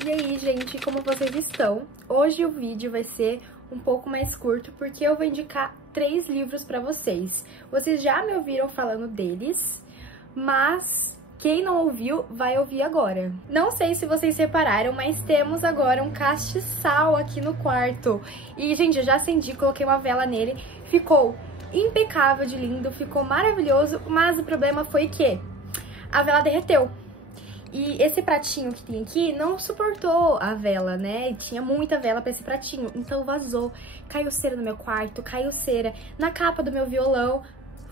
E aí, gente, como vocês estão? Hoje o vídeo vai ser um pouco mais curto porque eu vou indicar 3 livros pra vocês. Vocês já me ouviram falando deles, mas quem não ouviu, vai ouvir agora. Não sei se vocês repararam, mas temos agora um castiçal aqui no quarto. E, gente, eu já acendi, coloquei uma vela nele, ficou impecável de lindo, ficou maravilhoso, mas o problema foi que a vela derreteu. E esse pratinho que tem aqui não suportou a vela, né? Tinha muita vela pra esse pratinho, então vazou. Caiu cera no meu quarto, caiu cera na capa do meu violão.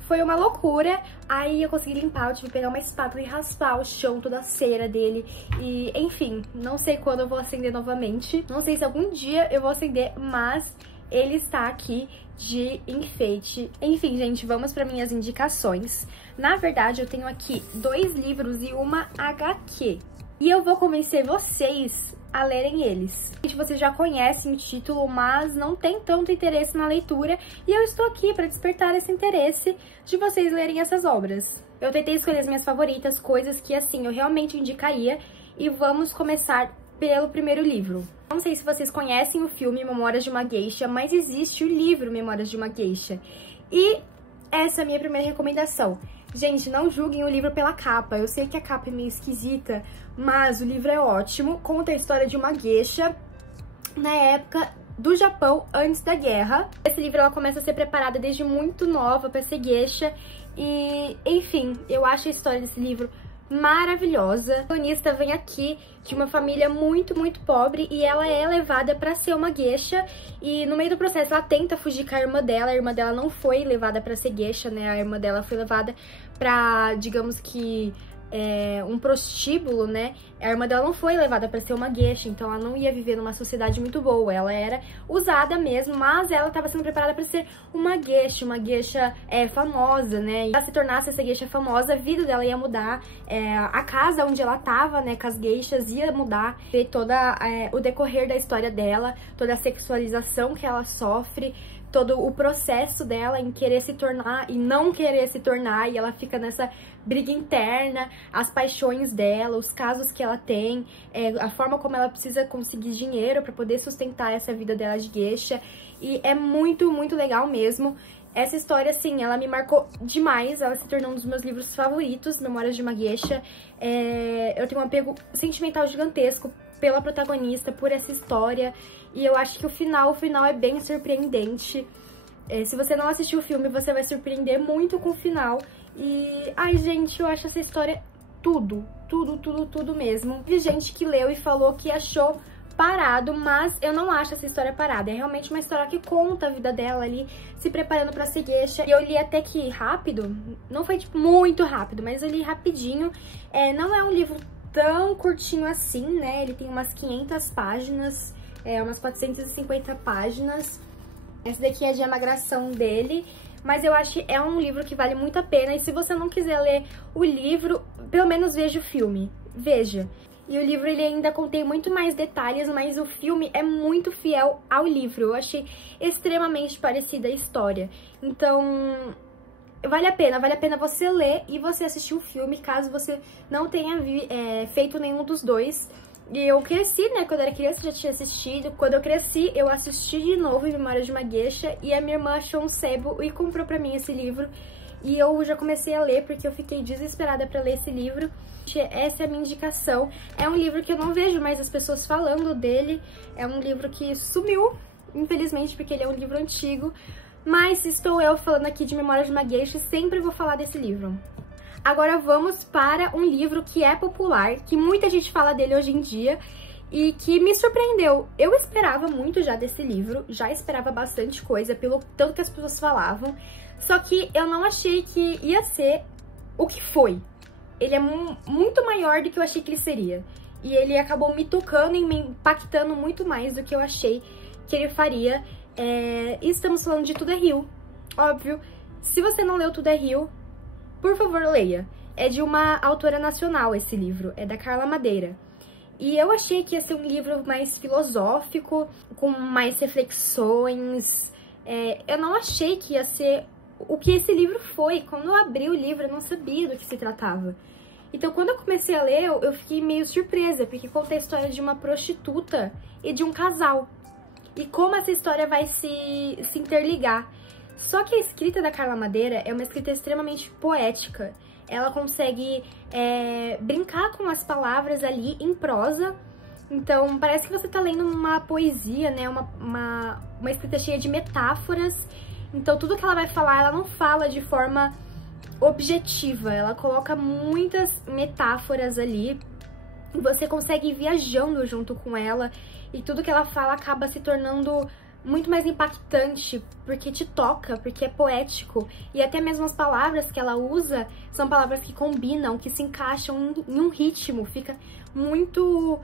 Foi uma loucura. Aí eu consegui limpar, eu tive que pegar uma espátula e raspar o chão, toda a cera dele. E, enfim, não sei quando eu vou acender novamente. Não sei se algum dia eu vou acender, mas ele está aqui de enfeite. Enfim, gente, vamos para minhas indicações. Na verdade, eu tenho aqui 2 livros e uma HQ. E eu vou convencer vocês a lerem eles. Vocês já conhecem o título, mas não tem tanto interesse na leitura. E eu estou aqui para despertar esse interesse de vocês lerem essas obras. Eu tentei escolher as minhas favoritas, coisas que, assim, eu realmente indicaria. E vamos começar pelo primeiro livro. Não sei se vocês conhecem o filme Memórias de uma Geisha, mas existe o livro Memórias de uma Geisha. E essa é a minha primeira recomendação. Gente, não julguem o livro pela capa. Eu sei que a capa é meio esquisita, mas o livro é ótimo. Conta a história de uma geisha na época do Japão, antes da guerra. Esse livro, ela começa a ser preparada desde muito nova para ser geisha. E, enfim, eu acho a história desse livro maravilhosa. A protagonista vem aqui de uma família muito pobre e ela é levada pra ser uma geisha, e no meio do processo ela tenta fugir com a irmã dela não foi levada pra ser geisha, né? A irmã dela foi levada pra, digamos que, um prostíbulo, né? A irmã dela não foi levada pra ser uma geisha, então ela não ia viver numa sociedade muito boa. Ela era usada mesmo, mas ela estava sendo preparada pra ser uma geisha famosa, né? E ela se tornasse essa geisha famosa, a vida dela ia mudar, a casa onde ela tava, né, com as geishas ia mudar, ver toda o decorrer da história dela, toda a sexualização que ela sofre, todo o processo dela em querer se tornar e não querer se tornar, e ela fica nessa briga interna, as paixões dela, os casos que ela tem, a forma como ela precisa conseguir dinheiro para poder sustentar essa vida dela de geisha, e é muito legal mesmo. Essa história, assim, ela me marcou demais, ela se tornou um dos meus livros favoritos, Memórias de uma Geisha. Eu tenho um apego sentimental gigantesco pela protagonista, por essa história, e eu acho que o final é bem surpreendente. Se você não assistiu o filme, você vai surpreender muito com o final. E, ai, gente, eu acho essa história tudo mesmo. Teve gente que leu e falou que achou parado, mas eu não acho essa história parada. É realmente uma história que conta a vida dela ali, se preparando pra ser geisha. E eu li até que rápido, não foi, tipo, muito rápido, mas eu li rapidinho. Não é um livro tão curtinho assim, né? Ele tem umas 500 páginas, umas 450 páginas. Essa daqui é de amagração dele, mas eu acho que é um livro que vale muito a pena. E se você não quiser ler o livro, pelo menos veja o filme. Veja. E o livro, ele ainda contém muito mais detalhes, mas o filme é muito fiel ao livro. Eu achei extremamente parecida a história. Então, vale a pena você ler e você assistir o filme, caso você não tenha feito nenhum dos dois. E eu cresci, né, quando eu era criança já tinha assistido. Quando eu cresci, eu assisti de novo em Memórias de uma Geisha, e a minha irmã achou um sebo e comprou pra mim esse livro. E eu já comecei a ler porque eu fiquei desesperada pra ler esse livro. Essa é a minha indicação. É um livro que eu não vejo mais as pessoas falando dele. É um livro que sumiu, infelizmente, porque ele é um livro antigo. Mas estou eu falando aqui de Memórias de uma Geisha e sempre vou falar desse livro. Agora vamos para um livro que é popular, que muita gente fala dele hoje em dia e que me surpreendeu. Eu esperava muito já desse livro, já esperava bastante coisa pelo tanto que as pessoas falavam, só que eu não achei que ia ser o que foi. Ele é muito maior do que eu achei que ele seria, e ele acabou me tocando e me impactando muito mais do que eu achei que ele faria. E estamos falando de Tudo é Rio, óbvio. Se você não leu Tudo é Rio, por favor, leia. É de uma autora nacional esse livro, é da Carla Madeira. E eu achei que ia ser um livro mais filosófico, com mais reflexões. Eu não achei que ia ser o que esse livro foi. Quando eu abri o livro, eu não sabia do que se tratava. Então, quando eu comecei a ler, eu fiquei meio surpresa, porque conta a história de uma prostituta e de um casal. E como essa história vai se interligar. Só que a escrita da Carla Madeira é uma escrita extremamente poética. Ela consegue brincar com as palavras ali em prosa. Então, parece que você tá lendo uma poesia, né? Uma escrita cheia de metáforas. Então, tudo que ela vai falar, ela não fala de forma objetiva. Ela coloca muitas metáforas ali. E você consegue ir viajando junto com ela. E tudo que ela fala acaba se tornando muito mais impactante, porque te toca, porque é poético. E até mesmo as palavras que ela usa são palavras que combinam, que se encaixam em um ritmo. Fica muito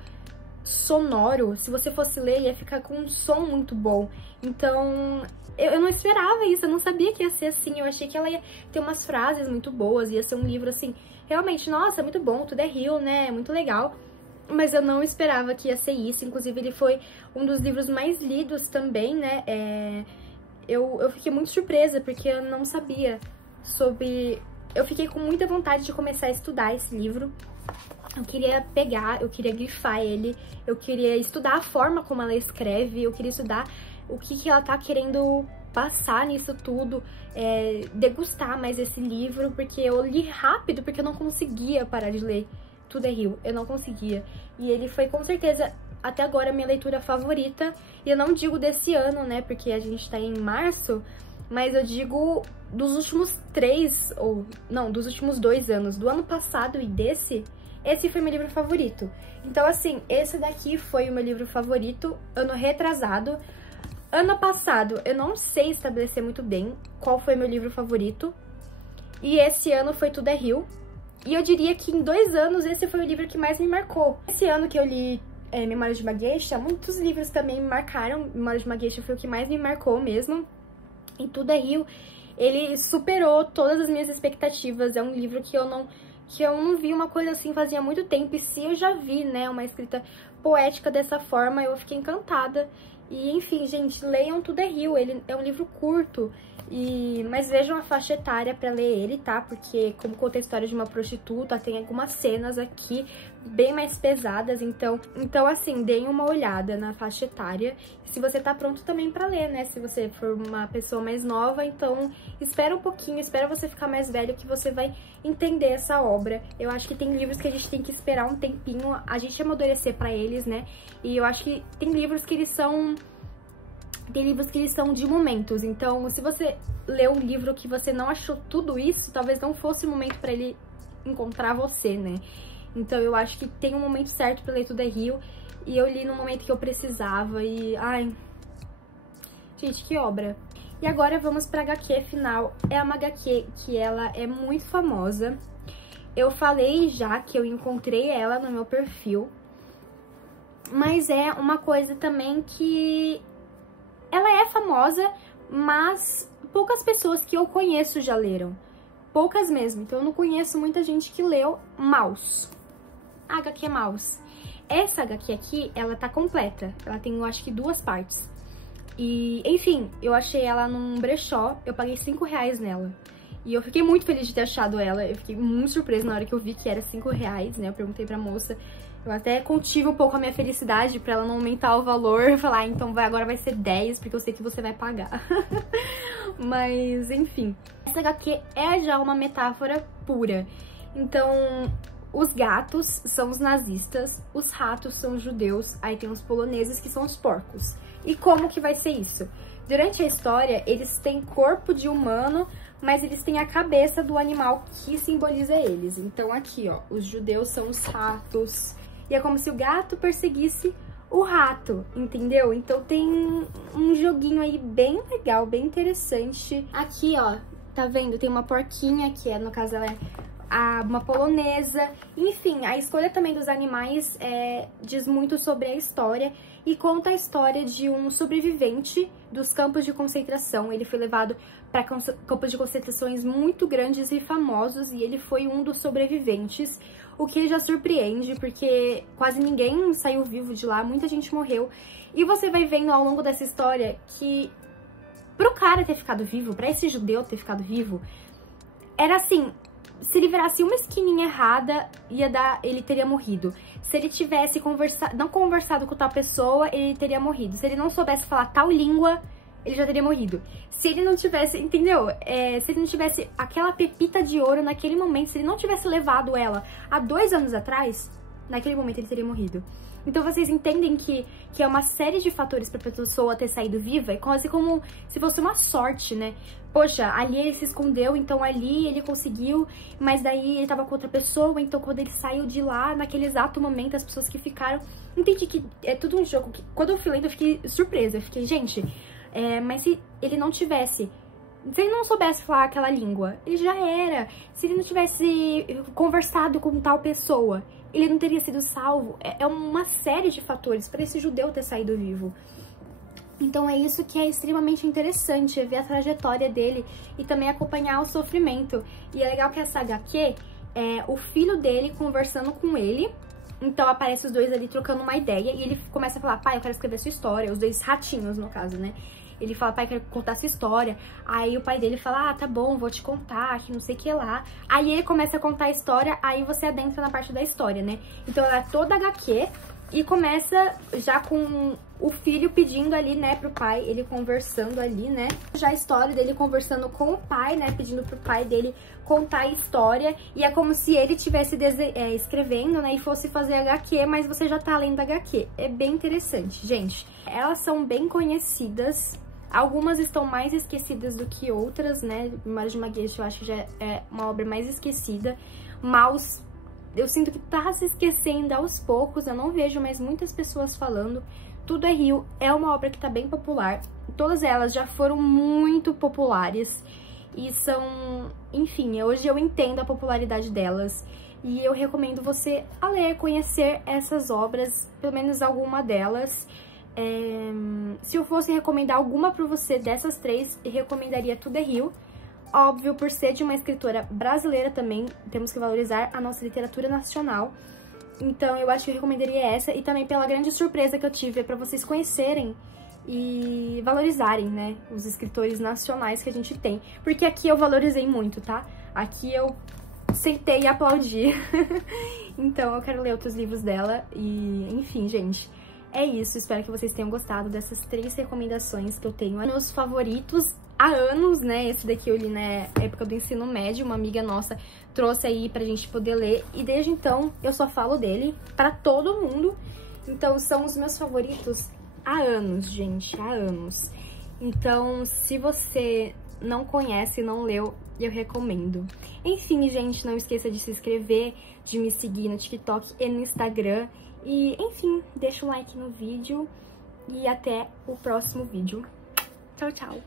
sonoro. Se você fosse ler, ia ficar com um som muito bom. Então, eu não esperava isso, eu não sabia que ia ser assim. Eu achei que ela ia ter umas frases muito boas, ia ser um livro assim, realmente, nossa, muito bom, tudo é Rio, né? Muito legal. Mas eu não esperava que ia ser isso. Inclusive, ele foi um dos livros mais lidos também, né? Eu fiquei muito surpresa, porque eu não sabia sobre... Eu fiquei com muita vontade de começar a estudar esse livro. Eu queria pegar, eu queria grifar ele, eu queria estudar a forma como ela escreve, eu queria estudar o que ela tá querendo passar nisso tudo, degustar mais esse livro, porque eu li rápido, porque eu não conseguia parar de ler Tudo é Rio, eu não conseguia. E ele foi com certeza, até agora, a minha leitura favorita, e eu não digo desse ano, né, porque a gente tá em março, mas eu digo dos últimos 2 anos, do ano passado e desse, esse foi meu livro favorito. Então, assim, esse daqui foi o meu livro favorito, ano retrasado. Ano passado, eu não sei estabelecer muito bem qual foi meu livro favorito, e esse ano foi Tudo é Rio. E eu diria que em 2 anos esse foi o livro que mais me marcou. Esse ano que eu li Memórias de uma Geisha, muitos livros também me marcaram. Memórias de uma Geisha foi o que mais me marcou mesmo. E Tudo é Rio, ele superou todas as minhas expectativas. É um livro que eu não vi uma coisa assim fazia muito tempo. E se eu já vi, né, uma escrita poética dessa forma, eu fiquei encantada. E, enfim, gente, leiam Tudo é Rio, ele é um livro curto, mas vejam a faixa etária pra ler ele, tá? Porque, como conta a história de uma prostituta, tem algumas cenas aqui bem mais pesadas, então assim, deem uma olhada na faixa etária. Se você tá pronto também pra ler, né? Se você for uma pessoa mais nova, então espera um pouquinho, espera você ficar mais velho que você vai entender essa obra. Eu acho que tem livros que a gente tem que esperar um tempinho, a gente amadurecer pra eles, né? E eu acho que tem livros que eles são de momentos. Então, se você leu um livro que você não achou tudo isso, talvez não fosse o momento pra ele encontrar você, né? Então, eu acho que tem um momento certo pra ler Tudo é Rio. E eu li no momento que eu precisava e... ai... gente, que obra! E agora vamos pra HQ final. É uma HQ que ela é muito famosa. Eu falei já que eu encontrei ela no meu perfil. Mas é uma coisa também que... ela é famosa, mas poucas pessoas que eu conheço já leram. Poucas mesmo. Então eu não conheço muita gente que leu Maus. A HQ Maus. Essa HQ aqui, ela tá completa. Ela tem, eu acho que 2 partes. E, enfim, eu achei ela num brechó. Eu paguei R$5 nela. E eu fiquei muito feliz de ter achado ela. Eu fiquei muito surpresa na hora que eu vi que era R$5, né? Eu perguntei pra moça. Eu até contive um pouco a minha felicidade pra ela não aumentar o valor. Falar, ah, então agora vai ser 10, porque eu sei que você vai pagar. Mas, enfim. Essa HQ é já uma metáfora pura. Então, os gatos são os nazistas, os ratos são os judeus, aí tem os poloneses que são os porcos. E como que vai ser isso? Durante a história, eles têm corpo de humano, mas eles têm a cabeça do animal que simboliza eles. Então aqui, ó, os judeus são os ratos. E é como se o gato perseguisse o rato, entendeu? Então tem um joguinho aí bem legal, bem interessante. Aqui, ó, tá vendo? Tem uma porquinha, que no caso ela é uma polonesa. Enfim, a escolha também dos animais diz muito sobre a história e conta a história de um sobrevivente dos campos de concentração. Ele foi levado para campos de concentrações muito grandes e famosos e ele foi um dos sobreviventes, o que já surpreende, porque quase ninguém saiu vivo de lá, muita gente morreu. E você vai vendo ao longo dessa história que pro cara ter ficado vivo, pra esse judeu ter ficado vivo, era assim, Se ele virasse uma esquininha errada, ele teria morrido. Se ele tivesse não conversado com tal pessoa, ele teria morrido. Se ele não soubesse falar tal língua, ele já teria morrido. Se ele não tivesse, entendeu? Se ele não tivesse aquela pepita de ouro naquele momento, se ele não tivesse levado ela há 2 anos atrás, naquele momento ele teria morrido. Então vocês entendem que é uma série de fatores pra pessoa ter saído viva, é quase como se fosse uma sorte, né? Poxa, ali ele se escondeu, então ali ele conseguiu, mas daí ele tava com outra pessoa, então quando ele saiu de lá, naquele exato momento, as pessoas que ficaram... Entendi que é tudo um jogo. Quando eu fui lendo, eu fiquei surpresa, eu fiquei, gente... mas se ele não tivesse... Se ele não soubesse falar aquela língua, ele já era. Se ele não tivesse conversado com tal pessoa, ele não teria sido salvo. É uma série de fatores para esse judeu ter saído vivo. Então é isso que é extremamente interessante, é ver a trajetória dele e também acompanhar o sofrimento. E é legal que essa HQ é o filho dele conversando com ele. Então aparece os dois ali trocando uma ideia e ele começa a falar, pai, eu quero escrever sua história. Os 2 ratinhos, no caso, né? Ele fala, pai, eu quero contar sua história. Aí o pai dele fala, tá bom, vou te contar, que não sei o que lá. Aí ele começa a contar a história, aí você adentra na parte da história, né? Então ela é toda HQ e começa já com o filho pedindo ali, né, pro pai, ele conversando ali, né? Já a história dele conversando com o pai, né, pedindo pro pai dele contar a história. E é como se ele estivesse escrevendo, né, e fosse fazer HQ, mas você já tá lendo HQ. É bem interessante, gente. Elas são bem conhecidas. Algumas estão mais esquecidas do que outras, né? Memórias de uma Geisha eu acho que já é uma obra mais esquecida. Maus, eu sinto que tá se esquecendo aos poucos, eu não vejo mais muitas pessoas falando. Tudo é Rio é uma obra que tá bem popular. Todas elas já foram muito populares. E são... Enfim, hoje eu entendo a popularidade delas. E eu recomendo você a ler, conhecer essas obras, pelo menos alguma delas. Se eu fosse recomendar alguma pra você dessas 3, eu recomendaria Tudo é Rio. Óbvio, por ser de uma escritora brasileira também, temos que valorizar a nossa literatura nacional. Então eu acho que eu recomendaria essa, e também pela grande surpresa que eu tive, pra vocês conhecerem e valorizarem, né, os escritores nacionais que a gente tem. Porque aqui eu valorizei muito, tá? Aqui eu sentei e aplaudi. Então eu quero ler outros livros dela e, enfim, gente... É isso, espero que vocês tenham gostado dessas 3 recomendações que eu tenho. Meus favoritos há anos, né? Esse daqui eu li na época do ensino médio, uma amiga nossa trouxe aí pra gente poder ler. E desde então eu só falo dele pra todo mundo. Então são os meus favoritos há anos, gente, há anos. Então se você não conhece, não leu, eu recomendo. Enfim, gente, não esqueça de se inscrever, de me seguir no TikTok e no Instagram. E, enfim, deixa um like no vídeo e até o próximo vídeo. Tchau, tchau!